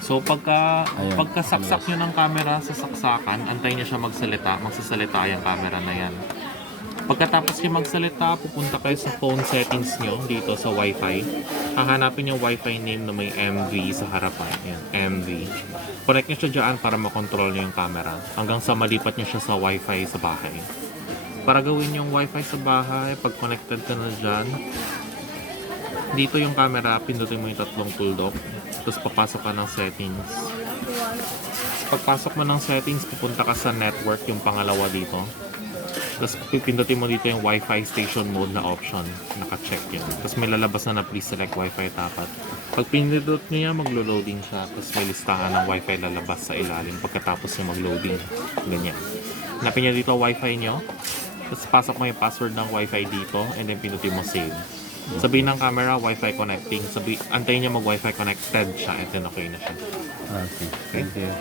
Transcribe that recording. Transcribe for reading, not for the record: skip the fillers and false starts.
So pagkasaksak nyo ng camera sa saksakan, antayin nyo siya magsalita. Magsasalita yung camera na yan. Pagkatapos nyo magsalita, pupunta kayo sa phone settings nyo dito sa Wi-Fi. Hahanapin yung Wi-Fi name na may MV sa harapan. Yan, MV. Connect nyo siya dyan para makontrol nyo yung camera. Hanggang sa malipat nyo siya sa Wi-Fi sa bahay. Para gawin yung Wi-Fi sa bahay, pag connected ka na dyan, dito yung camera, pindutin mo yung tatlong tuldok. Tapos papasok ka ng settings. Pagpasok mo ng settings, pupunta ka sa network, yung pangalawa dito. Tapos pipindutin mo dito yung Wi-Fi station mode na option. Naka-check yun. Tapos may lalabas na please select Wi-Fi dapat. Pag pinindot nyo yan, maglo-loading siya. Tapos may listahan ng Wi-Fi lalabas sa ilalim pagkatapos yung mag-loading. Ganyan. Hanapin nyo dito Wi-Fi nyo. Tapos pasok mo yung password ng Wi-Fi dito. And then pindutin mo save. Sabihin ng camera, Wi-Fi connecting. Antayin nyo mag-Wi-Fi connected siya. And then okay na siya. Okay. Thank you.